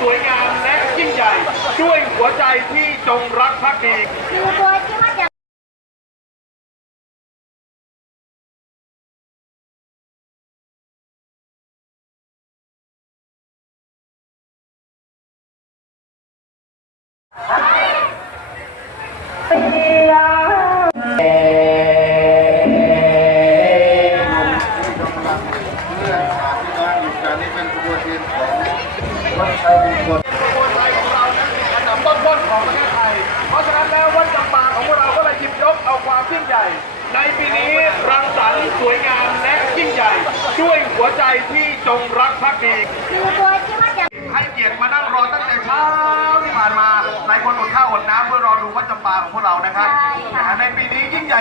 สวยงามและยิ่งใหญ่ ด้วยหัวใจที่จงรักภักดีคือโดยที่ว่าจะเพื่อนหาพี่น้องอยู่การนี้เป็นขบวนทีมของ วัดชัยมงคลขบวนไทยของเรานั้นเป็นอันดับต้นๆของประเทศไทย เพราะฉะนั้นแล้ววัดจำปาของเราก็เลยหยิบยกเอาความยิ่งใหญ่ ในปีนี้รังสรรค์สวยงามและยิ่งใหญ่ ด้วยหัวใจที่จงรักภักดีให้เกียรติมานั่งรอตั้งแต่เช้าที่ผ่านมาหลายคนอดข้าวอดน้ำเพื่อรอดูวัดจำปาของพวกเรานะครับใช่ในปีนี้ยิ่งใหญ่